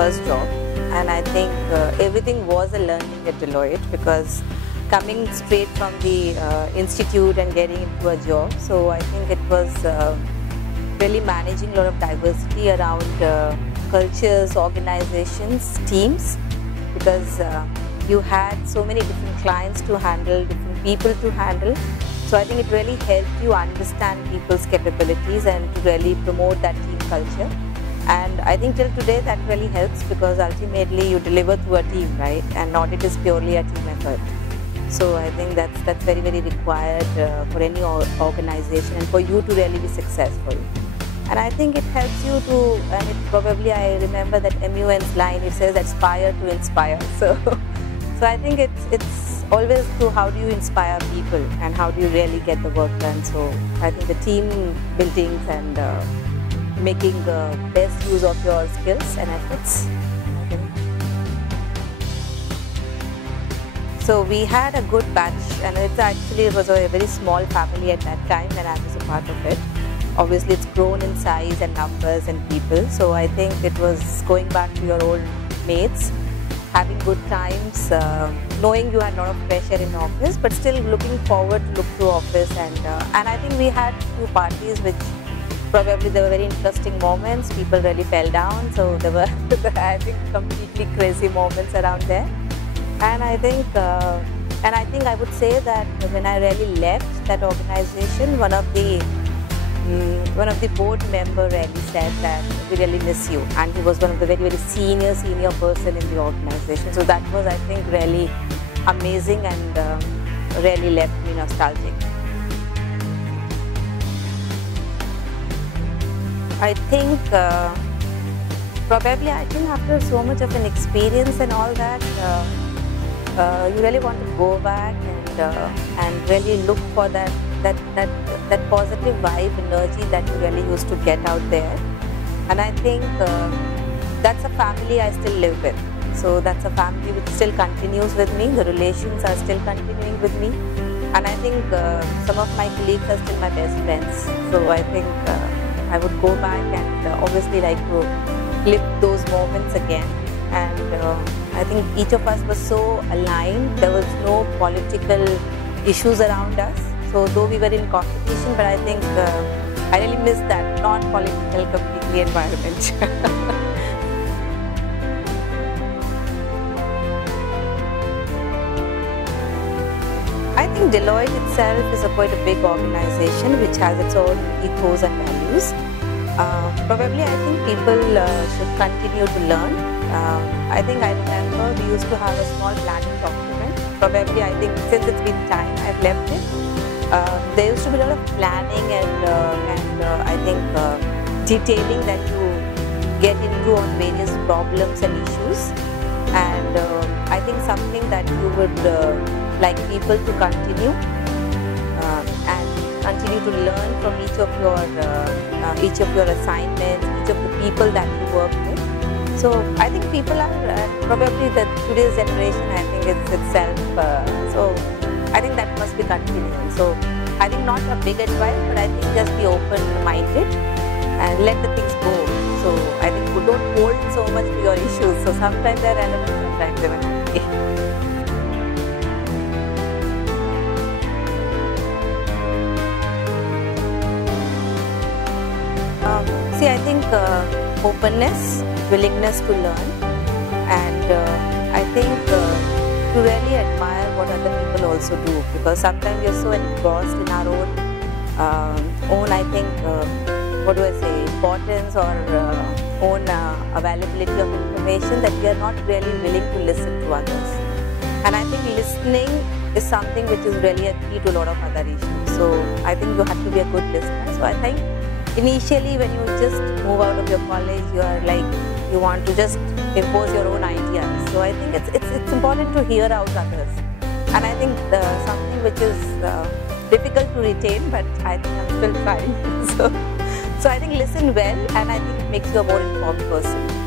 first job, and I think everything was a learning at Deloitte, because coming straight from the institute and getting into a job, so I think it was really managing a lot of diversity around cultures, organizations, teams, because you had so many different clients to handle, different people to handle. So I think it really helped you understand people's capabilities and to really promote that team culture. And I think till today that really helps, because ultimately you deliver through a team, right? And audit is purely a team effort. So I think that's very, very required for any organization and for you to really be successful. And I think it helps you to, and it probably, I remember that MUN's line, it says aspire to inspire. So I think it's always through how do you inspire people and how do you really get the work done. So I think the team buildings and making the best use of your skills and efforts. So we had a good batch, and it was a very small family at that time when I was a part of it. Obviously it's grown in size and numbers and people, so I think it was going back to your old mates, having good times, knowing you had a lot of pressure in office, but still looking forward to look to office. And I think we had few parties which probably there were very interesting moments. People really fell down, so there were I think completely crazy moments around there. And I think I would say that when I really left that organization, one of the board member really said that we really miss you, and he was one of the very, very senior person in the organization. So that was, I think, really amazing and really left me nostalgic. I think probably after so much of an experience and all that, you really want to go back and really look for that positive vibe, energy that you really used to get out there. And I think that's a family I still live with. So that's a family which still continues with me. The relations are still continuing with me. And I think some of my colleagues are still my best friends. So I think I would go back and obviously like to live those moments again. And I think each of us was so aligned. There was no political issues around us. So though we were in competition, but I think I really miss that non-political completely environment. I think Deloitte itself is quite a big organization which has its own ethos and values. Probably I think people should continue to learn. I think I remember we used to have a small planning document. Probably I think since it's been time I've left it. There used to be a lot of planning and I think detailing that you get into on various problems and issues. And I think something that you would like people to continue and continue to learn from each of your assignments, each of the people that you work with. So I think people are probably today's generation. I think it's itself. So I think that must be continuing. So I think not a big advice, but I think just be open-minded and let the things go. So I think don't hold so much to your issues. So sometimes they're relevant, sometimes they may not be. See, I think openness, willingness to learn, and I think to really admire what other people also do, because sometimes we are so engrossed in our own I think, what do I say, importance or own availability of information, that we are not really willing to listen to others. And I think listening is something which is really a key to a lot of other issues. So I think you have to be a good listener. So I think initially when you just move out of your college, you are like, you want to just impose your own ideas. So I think it's important to hear out others. And I think something which is difficult to retain, but I think I'm still trying. So I think listen well, and I think it makes you a more informed person.